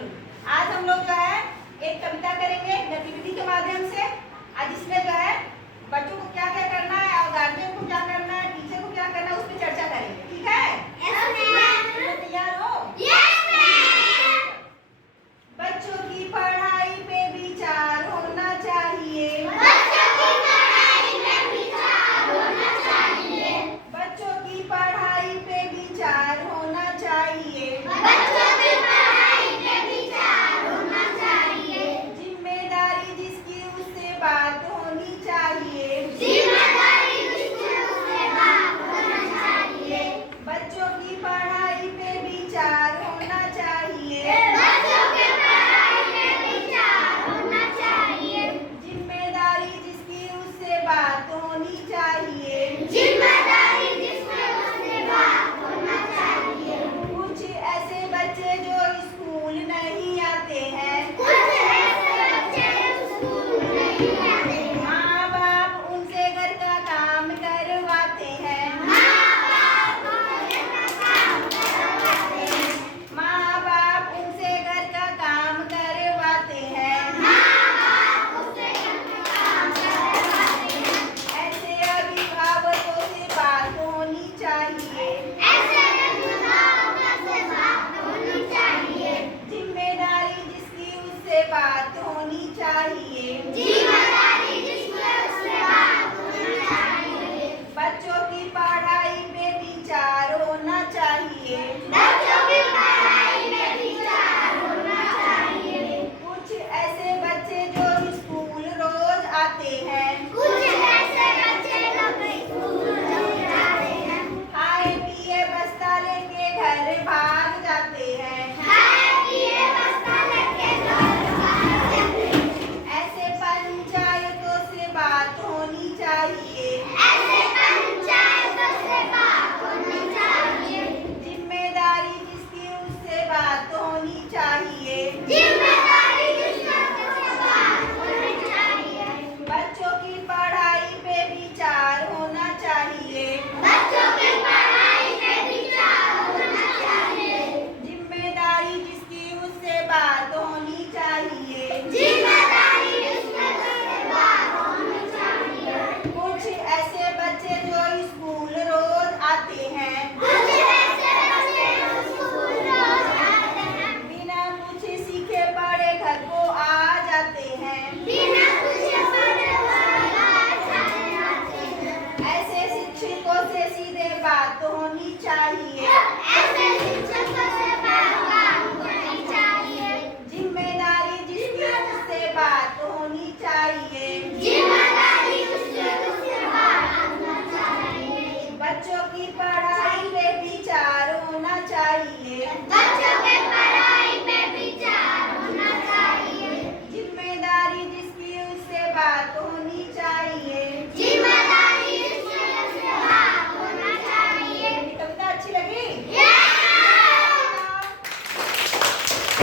आज हम लोग जो है एक कविता करेंगे गतिविधि के माध्यम से। आज इसमें जो है बच्चों को क्या क्या करना है और गार्जियन को क्या करना है, टीचर को क्या करना है, उस पर चर्चा करेंगे। ठीक है? तैयार हो? बच्चों की पढ़ाई पे विचार होना चाहिए। बच्चों की पढ़ाई पे विचार होना चाहिए। बच्चों की पढ़ाई पे विचार होना चाहिए। बच्चों की पढ़ाई पे विचार होना चाहिए। जिम्मेदारी जिसकी उससे बात होनी चाहिए। जिम्मेदारी जिसकी उससे बात होना चाहिए। बच्चों की पढ़ाई पे विचार होना चाहिए। बच्चों की पढ़ाई पे विचार होना चाहिए। जिम्मेदारी जिसकी उससे बात होनी चाहिए। जिम्मेदारी जिसकी उससे बात होना चाहिए। कुछ ऐसे बच्चे जो स्कूल नहीं आते हैं। कुछ ऐसे बच्चे स्कूल नहीं आते हैं। माँ बाप उनसे घर का काम करवाते हैं। माँ बाप उनसे घर का काम करवाते हैं। माँ बाप उनसे घर का काम करवाते हैं। माँ बाप उनसे घर का काम करवाते हैं। ऐसे अभिभावकों से बात होनी चाहिए। ऐसे अभिभावकों से बात होनी चाहिए। जिम्मेदारी जिसकी उससे बात होनी चाहिए। जिम्मेदारी जिसकी उससे बात होनी चाहिए। बच्चों की पढ़ाई पे विचार होना चाहिए। बच्चों की पढ़ाई पे विचार होना चाहिए। कुछ ऐसे बच्चे जो स्कूल रोज आते हैं। कुछ ऐसे बच्चे जो स्कूल रोज आते हैं। खाए पिए बस्ता लेके घर भाग जाते हैं। खाए पिए बस्ता लेके घर भाग जाते हैं। ऐसे पंचायतों से बात होनी चाहिए। ऐसे पंचायतों से बात होनी चाहिए। जिम्मेदारी जिसकी उससे बात होनी चाहिए। जिम्मेदारी जिसकी उससे बात होनी चाहिए। बच्चों की पढ़ाई पे विचार होना चाहिए। बच्चों की पढ़ाई पे विचार होना चाहिए। जिम्मेदारी जिसकी उससे बात होनी चाहिए।